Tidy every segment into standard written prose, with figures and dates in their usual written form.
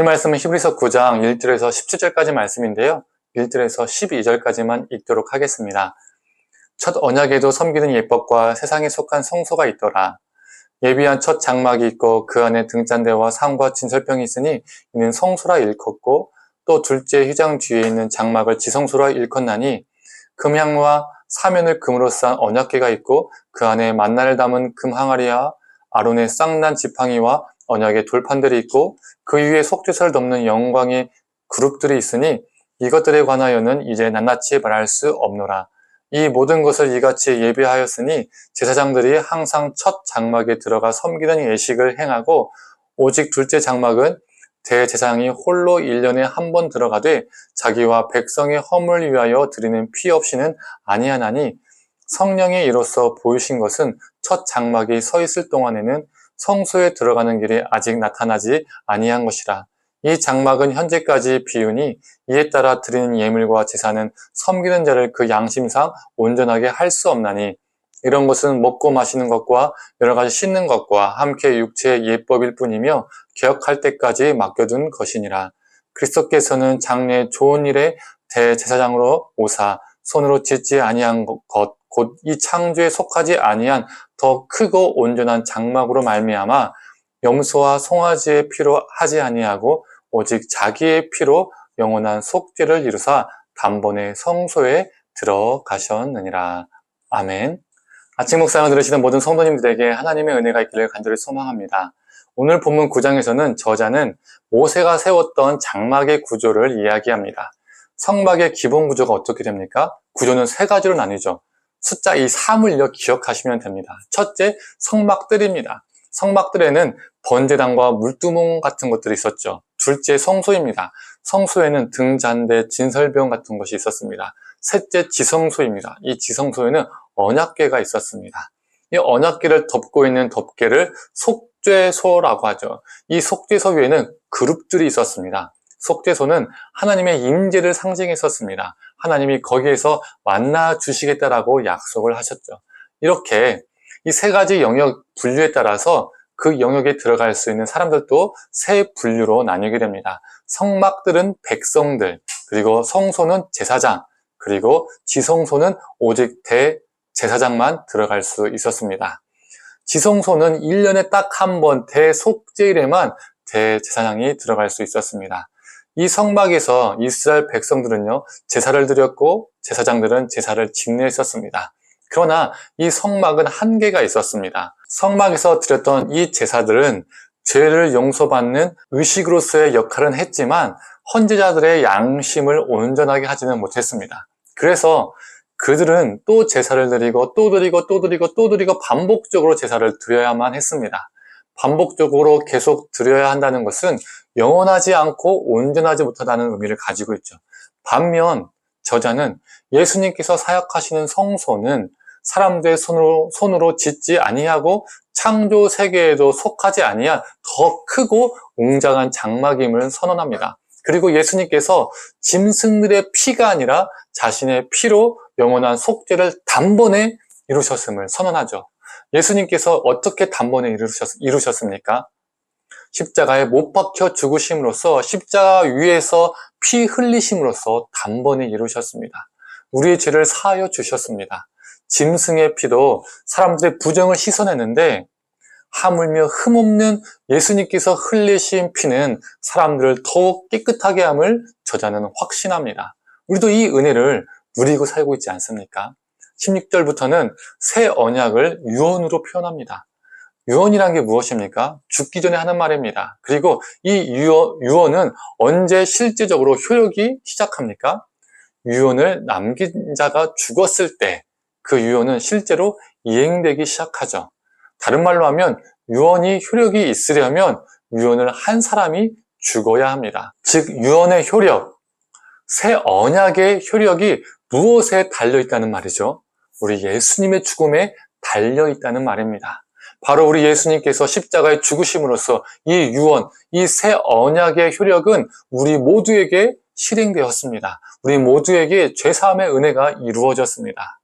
오늘 말씀은 히브리서 9장 1절에서 17절까지 말씀인데요. 1절에서 12절까지만 읽도록 하겠습니다. 첫 언약에도 섬기는 예법과 세상에 속한 성소가 있더라. 예비한 첫 장막이 있고 그 안에 등잔대와 상과 진설병이 있으니 이는 성소라 일컫고, 또 둘째 휘장 뒤에 있는 장막을 지성소라 일컫나니, 금향과 사면을 금으로 싼 언약궤가 있고 그 안에 만나를 담은 금 항아리와 아론의 쌍난 지팡이와 언약의 돌판들이 있고 그 위에 속죄소를 덮는 영광의 그룹들이 있으니 이것들에 관하여는 이제 낱낱이 말할 수 없노라. 이 모든 것을 이같이 예비하였으니 제사장들이 항상 첫 장막에 들어가 섬기는 예식을 행하고, 오직 둘째 장막은 대제사장이 홀로 1년에 한 번 들어가되 자기와 백성의 허물을 위하여 드리는 피 없이는 아니하나니, 성령의 이로써 보이신 것은 첫 장막이 서 있을 동안에는 성소에 들어가는 길이 아직 나타나지 아니한 것이라. 이 장막은 현재까지 비우니 이에 따라 드리는 예물과 제사는 섬기는 자를 그 양심상 온전하게 할 수 없나니, 이런 것은 먹고 마시는 것과 여러 가지 씻는 것과 함께 육체의 예법일 뿐이며 개혁할 때까지 맡겨둔 것이니라. 그리스도께서는 장래 좋은 일에 대제사장으로 오사 손으로 짓지 아니한 것 곧 이 창조에 속하지 아니한 더 크고 온전한 장막으로 말미암아 염소와 송아지의 피로 하지 아니하고 오직 자기의 피로 영원한 속죄를 이루사 단번에 성소에 들어가셨느니라. 아멘. 아침 묵상을 들으시는 모든 성도님들에게 하나님의 은혜가 있기를 간절히 소망합니다. 오늘 본문 9장에서는 저자는 모세가 세웠던 장막의 구조를 이야기합니다. 성막의 기본 구조가 어떻게 됩니까? 구조는 세 가지로 나뉘죠. 숫자 이 3을요 기억하시면 됩니다. 첫째, 성막들입니다. 성막들에는 번제단과 물두멍 같은 것들이 있었죠. 둘째, 성소입니다. 성소에는 등잔대, 진설병 같은 것이 있었습니다. 셋째, 지성소입니다. 이 지성소에는 언약궤가 있었습니다. 이 언약궤를 덮고 있는 덮개를 속죄소라고 하죠. 이 속죄소 위에는 그룹들이 있었습니다. 속죄소는 하나님의 임재를 상징했었습니다. 하나님이 거기에서 만나 주시겠다라고 약속을 하셨죠. 이렇게 이 세 가지 영역 분류에 따라서 그 영역에 들어갈 수 있는 사람들도 세 분류로 나뉘게 됩니다. 성막들은 백성들, 그리고 성소는 제사장, 그리고 지성소는 오직 대제사장만 들어갈 수 있었습니다. 지성소는 1년에 딱 한 번 대속죄일에만 대제사장이 들어갈 수 있었습니다. 이 성막에서 이스라엘 백성들은요, 제사를 드렸고 제사장들은 제사를 집례했었습니다. 그러나 이 성막은 한계가 있었습니다. 성막에서 드렸던 이 제사들은 죄를 용서받는 의식으로서의 역할은 했지만 헌제자들의 양심을 온전하게 하지는 못했습니다. 그래서 그들은 또 제사를 드리고 또 드리고 또 드리고 또 드리고 반복적으로 제사를 드려야만 했습니다. 반복적으로 계속 드려야 한다는 것은 영원하지 않고 온전하지 못하다는 의미를 가지고 있죠. 반면 저자는 예수님께서 사역하시는 성소는 사람들의 손으로 짓지 아니하고 창조 세계에도 속하지 아니한 더 크고 웅장한 장막임을 선언합니다. 그리고 예수님께서 짐승들의 피가 아니라 자신의 피로 영원한 속죄를 단번에 이루셨음을 선언하죠. 예수님께서 어떻게 단번에 이루셨습니까? 십자가에 못 박혀 죽으심으로써, 십자가 위에서 피 흘리심으로써 단번에 이루셨습니다. 우리의 죄를 사하여 주셨습니다. 짐승의 피도 사람들의 부정을 씻어내는데, 하물며 흠없는 예수님께서 흘리신 피는 사람들을 더욱 깨끗하게 함을 저자는 확신합니다. 우리도 이 은혜를 누리고 살고 있지 않습니까? 16절부터는 새 언약을 유언으로 표현합니다. 유언이란 게 무엇입니까? 죽기 전에 하는 말입니다. 그리고 이 유언은 언제 실제적으로 효력이 시작합니까? 유언을 남긴 자가 죽었을 때 그 유언은 실제로 이행되기 시작하죠. 다른 말로 하면 유언이 효력이 있으려면 유언을 한 사람이 죽어야 합니다. 즉 유언의 효력, 새 언약의 효력이 무엇에 달려있다는 말이죠? 우리 예수님의 죽음에 달려있다는 말입니다. 바로 우리 예수님께서 십자가에 죽으심으로써 이 유언, 이 새 언약의 효력은 우리 모두에게 실행되었습니다. 우리 모두에게 죄사함의 은혜가 이루어졌습니다.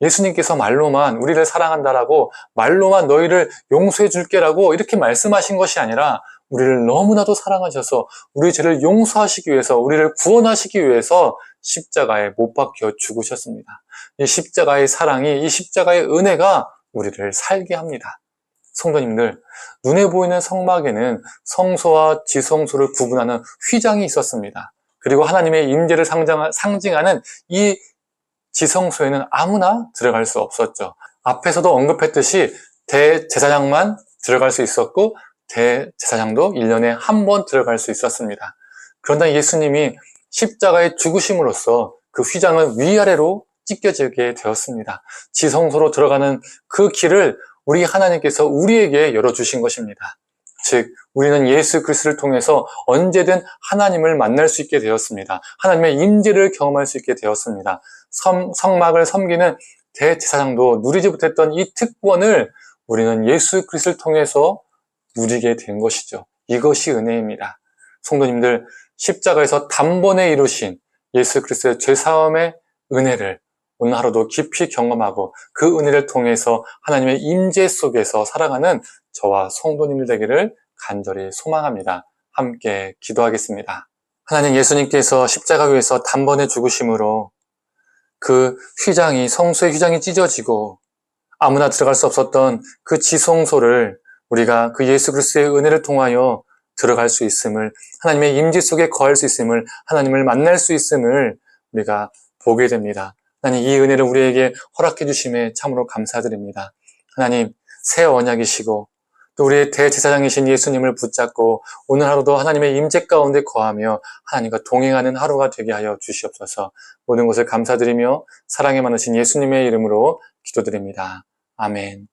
예수님께서 말로만 우리를 사랑한다라고, 말로만 너희를 용서해 줄게라고 이렇게 말씀하신 것이 아니라 우리를 너무나도 사랑하셔서 우리 죄를 용서하시기 위해서, 우리를 구원하시기 위해서 십자가에 못 박혀 죽으셨습니다. 이 십자가의 사랑이, 이 십자가의 은혜가 우리를 살게 합니다. 성도님들, 눈에 보이는 성막에는 성소와 지성소를 구분하는 휘장이 있었습니다. 그리고 하나님의 임재를 상징하는 이 지성소에는 아무나 들어갈 수 없었죠. 앞에서도 언급했듯이 대제사장만 들어갈 수 있었고 대제사장도 1년에 한 번 들어갈 수 있었습니다. 그런데 예수님이 십자가에 죽으심으로써 그 휘장은 위아래로 찢겨지게 되었습니다. 지성소로 들어가는 그 길을 우리 하나님께서 우리에게 열어주신 것입니다. 즉 우리는 예수 그리스도를 통해서 언제든 하나님을 만날 수 있게 되었습니다. 하나님의 임재를 경험할 수 있게 되었습니다. 성막을 섬기는 대제사장도 누리지 못했던 이 특권을 우리는 예수 그리스도를 통해서 누리게 된 것이죠. 이것이 은혜입니다. 성도님들, 십자가에서 단번에 이루신 예수 그리스도의 죄사함의 은혜를 오늘 하루도 깊이 경험하고 그 은혜를 통해서 하나님의 임재 속에서 살아가는 저와 성도님들 되기를 간절히 소망합니다. 함께 기도하겠습니다. 하나님, 예수님께서 십자가 위에서 단번에 죽으심으로 그 휘장이, 성소의 휘장이 찢어지고 아무나 들어갈 수 없었던 그 지성소를 우리가 그 예수 그리스도의 은혜를 통하여 들어갈 수 있음을, 하나님의 임재 속에 거할 수 있음을, 하나님을 만날 수 있음을 우리가 보게 됩니다. 하나님, 이 은혜를 우리에게 허락해 주심에 참으로 감사드립니다. 하나님, 새 언약이시고 또 우리의 대제사장이신 예수님을 붙잡고 오늘 하루도 하나님의 임재 가운데 거하며 하나님과 동행하는 하루가 되게 하여 주시옵소서. 모든 것을 감사드리며 사랑에 많으신 예수님의 이름으로 기도드립니다. 아멘.